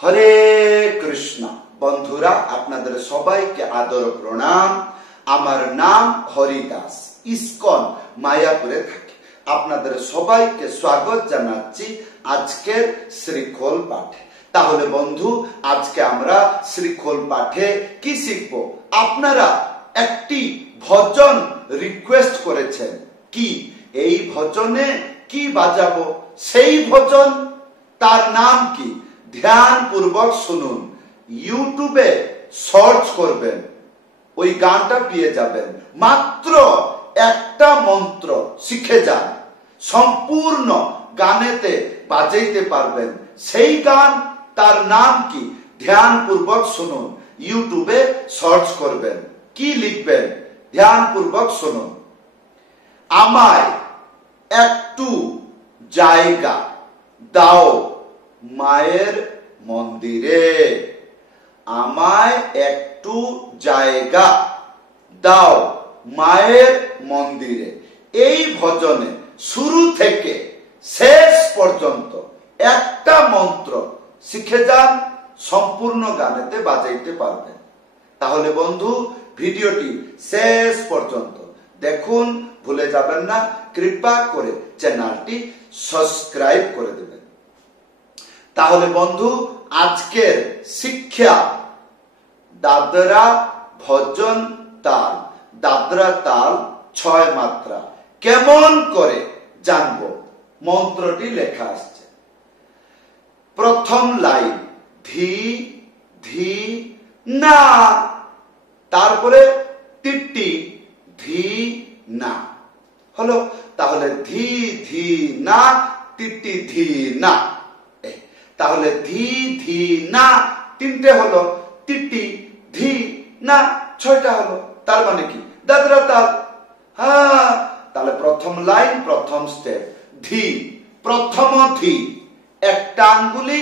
হরে কৃষ্ণ। বন্ধুরা, আপনাদের সবাইকে আদর প্রণাম। আমার নাম হরিদাস, ইসকন মায়াপুরে থাকি। আপনাদের সবাইকে স্বাগত জানাচ্ছি আজকের শ্রীখোল পাঠে। তাহলে বন্ধু, আজকে আমরা শ্রীখোল পাঠে কি শিখব? আপনারা একটি ভজন রিকোয়েস্ট করেছেন, কি এই ভজনে কি বাজাবো? সেই ভজন, তার নাম কি? ধ্যান পূর্বক শুনুন। ইউটিউবে সার্চ করবেন, ওই গানটা পেয়ে যাবেন। মাত্র একটা মন্ত্র শিখে যান, সম্পূর্ণ গানেতে বাজাইতে পারবেন। সেই গান, তার নাম কি? ধ্যান পূর্বক শুনুন। ইউটিউবে সার্চ করবেন, কি লিখবেন? ধ্যান পূর্বক শুনুন। আমায় একটু জায়গা দাও মায়ের মন্দিরে। আমায় একটু জায়গা দাও মায়ের মন্দিরে। এই ভজনে শুরু থেকে শেষ পর্যন্ত একটা মন্ত্র শিখে যান, সম্পূর্ণ গানেতে বাজাইতে পারবেন। তাহলে বন্ধু, ভিডিওটি শেষ পর্যন্ত দেখুন, ভুলে যাবেন না। কৃপা করে চ্যানেলটি সাবস্ক্রাইব করে দেবেন। তাহলে বন্ধু, আজকের শিক্ষা দাদরা ভজন তাল। দাদরা তাল 6 মাত্রা। কেমন করে জানবো? মন্ত্রটি লেখা আসছে। প্রথম লাইন ধি ধি না, তারপরে টিটি ধি না হলো। তাহলে ধি ধি না, টিটি ধি না। তাহলে ধি ধি না তিনটে হলো, টিটি ধি না 6টা হলো। তার মানে কি? দাদরা তাল। হ্যাঁ, তাহলে প্রথম লাইন, প্রথম স্টেপ ধি। প্রথম ধি, একটা আঙ্গুলি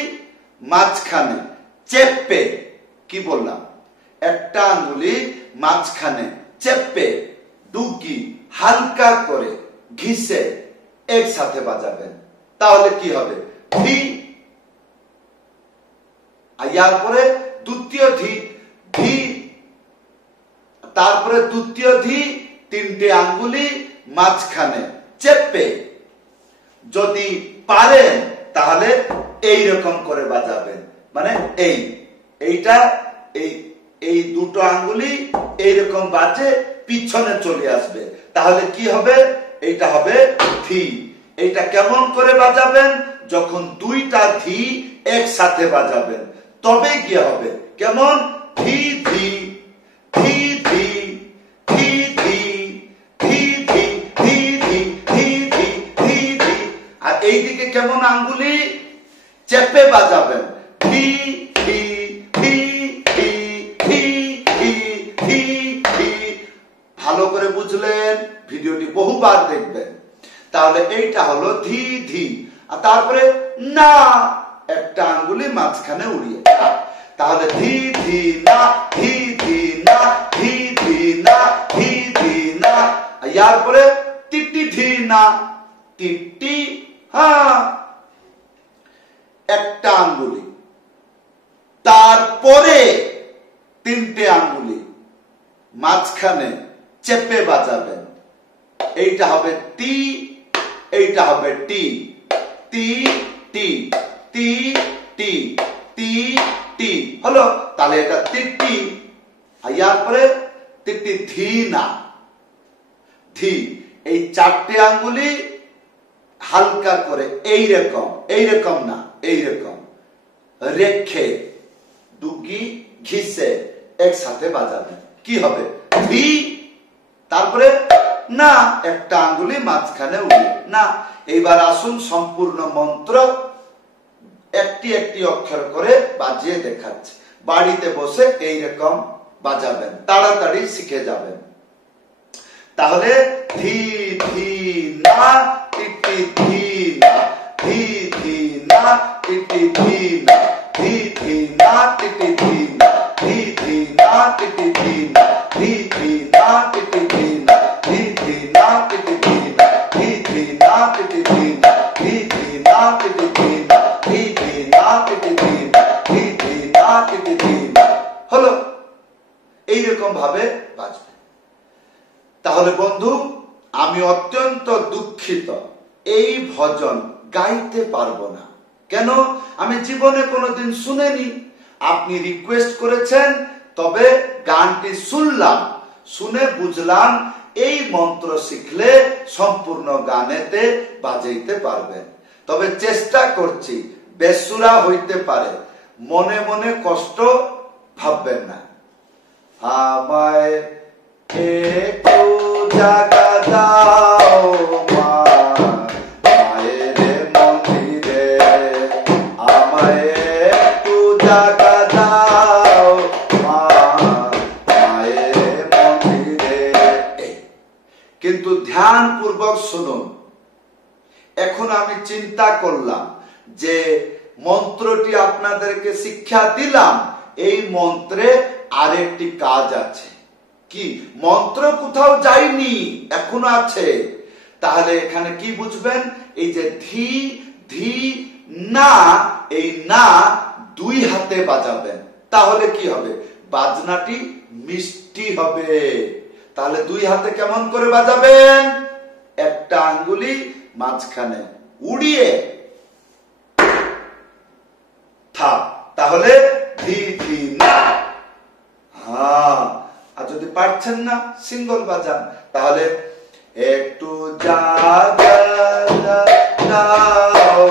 মাঝখানে চেপে, কি বললাম? একটা আঙ্গুলি মাঝখানে চেপে ডুগি হালকা করে ঘিসে একসাথে বাজাবেন। তাহলে কি হবে? ধি। ইয়ার পরে দ্বিতীয় ধি, ধি। তারপরে তৃতীয় ধি, তিনটে আঙ্গুলি মাঝখানে চেপে, যদি পারেন তাহলে এই রকম করে বাজাবেন। মানে এইটা এই দুটো আঙ্গুলি এইরকম বাজে পিছনে চলে আসবে। তাহলে কি হবে? এইটা হবে ধি। এইটা কেমন করে বাজাবেন? যখন দুইটা ধি একসাথে বাজাবেন, তবে কি হবে? কেমন? ধি ধি ধি ধি ধি ধি ধি ধি ধি ধি ধি ধি ধি ধি। আর এইদিকে কেমন আঙ্গুলি চেপে বাজাবেন? ধি ধি ধি ধি ধি ধি ধি ধি। ভালো করে বুঝলেন? ভিডিওটি বহুবার দেখবেন। তাহলে এইটা হলো ধি ধি। আর তারপরে না, একটা আঙ্গুলি মাঝখানে উড়িয়ে। তাহলে ধি ধি না, ধি ধি না, ধি ধি না, ধি ধি না। ইয়ার পরে টিটি ধি না, টিটি। হ্যাঁ, একটা আঙ্গুলি, তারপরে তিনটে আঙ্গুলি মাঝখানে চেপে বাজাবেন। এইটা হবে টি, এইটা হবে টি। টি টি টি টি টি টি হলো। তাহলে এটা টিটি। ইয়ার পরে টিটি ধি না, ধি। এই চারটে আঙ্গুলি হালকা করে এইরকম না, এইরকম রেখে ডুগি ঘিসে একসাথে বাজাবেন। কি হবে? ধি। তারপরে না, একটা আঙ্গুলি মাঝখানে উড়িয়ে না। এইবার আসুন সম্পূর্ণ মন্ত্র একটি একটি অক্ষর করে বাজিয়ে দেখাচ্ছে। বাড়িতে বসে এইরকম বাজাবেন, তাড়াতাড়ি শিখে যাবেন। তাহলে ধি ধি না, টিটি ধি না, ধি ধি না, টিটি ধি না, ধি ধি না, টিটি ধি না, ধি ধি না, টিটি ধি না, ধি ধি না, টিটি ধি না, ধি ধি না, টিটি ধি না, ধি ধি না, টিটি ধি না, ধি ধি না, টিটি ধি না, ধি ধি না, টিটি ধি না, ধি টিটি ধি না হলো। এইরকম ভাবে বাজবে। তাহলে বন্ধু, আমি অত্যন্ত দুঃখিত, এই ভজন গাইতে পারবো না। কেন? আমি জীবনে কোনোদিন শুনিনি। আপনি রিকোয়েস্ট করেছেন, তবে গানটি শুনলাম, শুনে বুঝলাম এই মন্ত্র শিখলে সম্পূর্ণ গানেতে বাজাইতে পারবেন। তবে চেষ্টা করছি, বেসুরা হইতে পারে, মনে মনে কষ্ট ভাববেন না। আমায় একটু জাগা দাও মা, মায়ের মন্দিরে আমায় একটু জাগা দাও মা, মায়ের মন্দিরে। কিন্তু ধ্যান পূর্বক শুনুন। এখন আমি চিন্তা করলাম যে মন্ত্রটি আপনাদেরকে শিক্ষা দিলাম, এই মন্ত্রে আরেকটি কাজ আছে। কি? মন্ত্র কোথাও যায়নি, এখনো আছে। তাহলে এখানে কি বুঝবেন? এই যে ধি ধি না, এই না দুই হাতে বাজাবেন। তাহলে কি হবে? বাজনাটি মিষ্টি হবে। তাহলে দুই হাতে কেমন করে বাজাবেন? একটা আঙ্গুলি মাঝখানে উড়িয়ে থাপ, তাহলে ধি ধি না। হ্যাঁ, আর যদি পারছেন না সিঙ্গল বাজান, তাহলে একটু জাগা দাও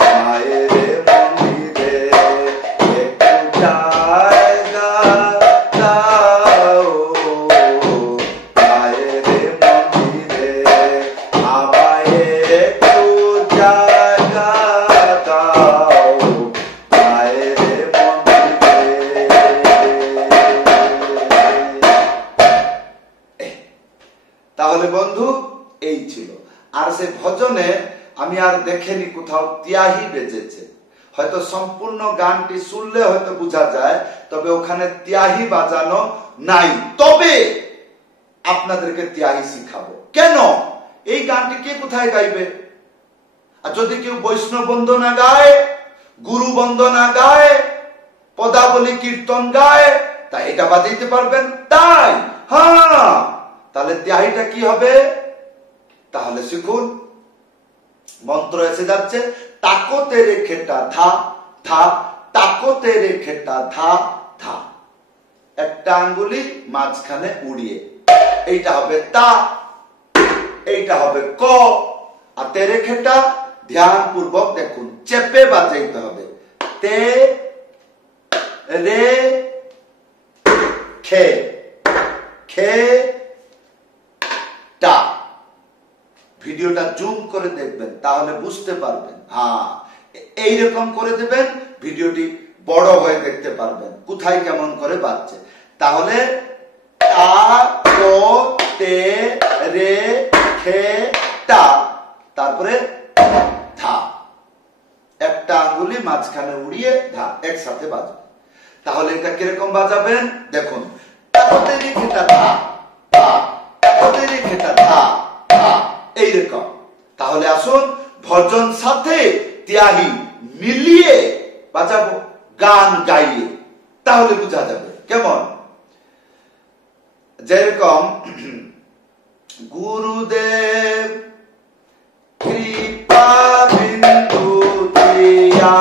মায়ের মন্দিরে, একটু জাগা দাও মায়ের মন্দিরে, আমায় একটু জাগা দাও মায়ের মন্দিরে। তাহলে বন্ধু, এই ছিল। আর সে ভজনে আমি আর দেখেনি কোথাও তিয়াহি বেজেছে। হয়তো সম্পূর্ণ গানটি শুনলে হয়তো বোঝা যায়, তবে ওখানে তিয়াহি বাজানো নাই। তবে আপনাদেরকে তিয়াহি শিখাবো। কেন? এই গানটি কে কোথায় গাইবে? আর যদি কেউ বৈষ্ণব বন্দনা গায়, গুরু বন্দনা গায়, পদাবলী কীর্তন গায়, তা এটা বাজাইতে পারবেন? তাই? হ্যাঁ, তাহলে ত্যাহিটা কি হবে? তাহলে শিখুন। মন্ত্র এসে যাচ্ছে, তাকতে রেখেটা ধা ধা, তাকতে রেখেটা ধা ধা, একটা আঙ্গুলি মাঝখানে উড়িয়ে, এইটা হবে তা, এইটা হবে ক, আর তে রেখেটা ধ্যান পূর্বক দেখুন, চেপে বাজাইতে হবে। তে রে খে, খে টা। ভিডিওটা জুম করে দেখবেন, তাহলে বুঝতে পারবেন। হ্যাঁ, এইরকম করে দেবেন, ভিডিওটি বড় হয়ে দেখতে পারবেন কোথায় কেমন করে বাজছে। তাহলে তা তো তে রে খে টা, তারপরে ধা, একটা আঙ্গুলি মাঝখানে উড়িয়ে ধা, একসাথে বাজবে। তাহলে এটা কিরকম বাজাবেন দেখুন, তাকতে রেখেটা ধা ধা, তাকতে রেখেটা ধা ধা, এইরকম। তাহলে আসুন ভজন সাথে ত্যাহি মিলিয়ে বাজাবো, গান গাইয়ে, তাহলে বোঝা যাবে কেমন। যেরকম গুরুদেব কৃপা বিন্দু দিয়া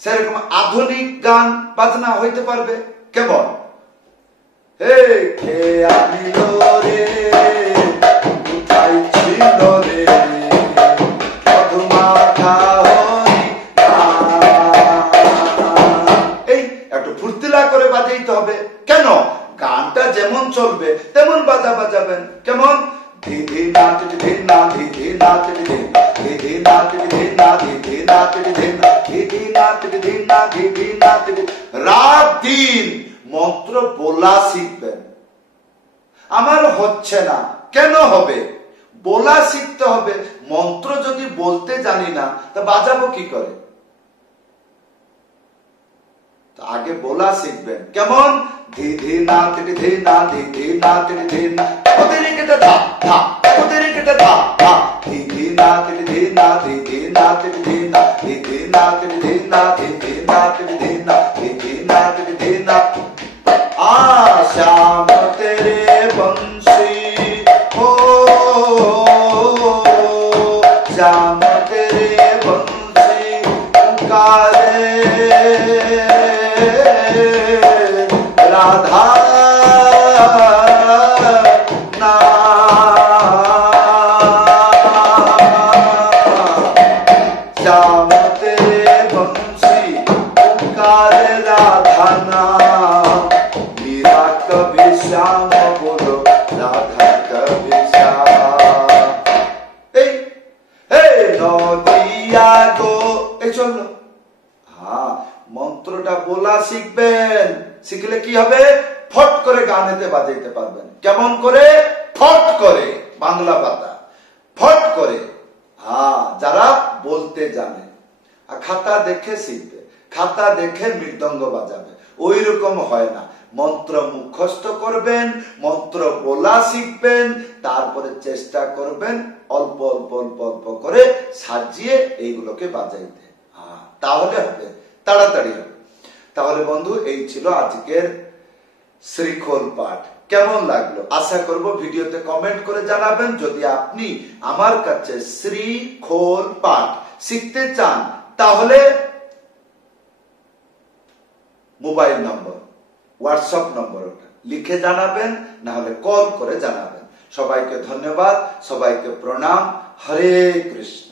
সেরকম আধুনিক গান বাজনা হইতে পারবে কেমন, হে কে আনিল রে কোথায় ছিল রে মধুমাখা হরি, এই একটু ফুর্তিলা করে বাজাইতে হবে। কেন? গানটা যেমন চলবে তেমন বাজাবেন। কেমন? ধি না টি ধি না ধি ধি না টি ধি না ধি ধি না টি ধি না ধি ধি না টি ধি না ধি ধি না টি ধি না ধি ধি না টি, রাগ 3 মন্ত্র বলা শিখবেন। আমার হচ্ছে না, কেন হবে? বলা শিখতে হবে। মন্ত্র যদি বলতে জানি না তা বাজাবো কি করে? আগে বলা শিখবেন। কেমন? ধি ধি না ধি ধি না ধি ধি না ধি ধি না ওদের কেটে ধা ধা ওদের কেটে ধা ধা ধি ধি না ধি ধি না ধি ধি না ধি ধি না ধি ধি না ধি ধি না ধি ধি না ধি ধি না ধি ধি না ধি ধি না श्याम तेरे बंसी हो श्याम तेरे बंसी पुकारे राधा ना श्याम तेरे बंसी पुकारे राधा ना कभी श्याम बोलो राधा कभी श्याम नदिया गो चलो। हाँ মন্ত্রটা বলা শিখবেন। শিখলে কি হবে? ফট করে গানেতে বাজাইতে পারবেন। কেমন করে? ফট করে, বাংলা পাতা ফট করে। হ্যাঁ, যারা বলতে জানে। আর খাতা দেখে শিখবে, খাতা দেখে মৃদঙ্গ বাজাবে। ওই রকম হয় না। মন্ত্র মুখস্থ করবেন, মন্ত্র বলা শিখবেন, তারপরে চেষ্টা করবেন অল্প অল্প অল্প অল্প করে সাজিয়ে এইগুলোকে বাজাইতে। তাহলে হবে, তাড়াতাড়ি হবে। তাহলে বন্ধু, এই ছিল আজকের শ্রীখোল পাঠ। কেমন লাগলো? আশা করব ভিডিওতে কমেন্ট করে জানাবেন। যদি আপনি আমার কাছে শ্রীখোল পাঠ শিখতে চান তাহলে মোবাইল নম্বর, হোয়াটসঅ্যাপ নম্বর লিখে জানাবেন, না হলে কল করে জানাবেন। সবাইকে ধন্যবাদ, সবাইকে প্রণাম। হরে কৃষ্ণ।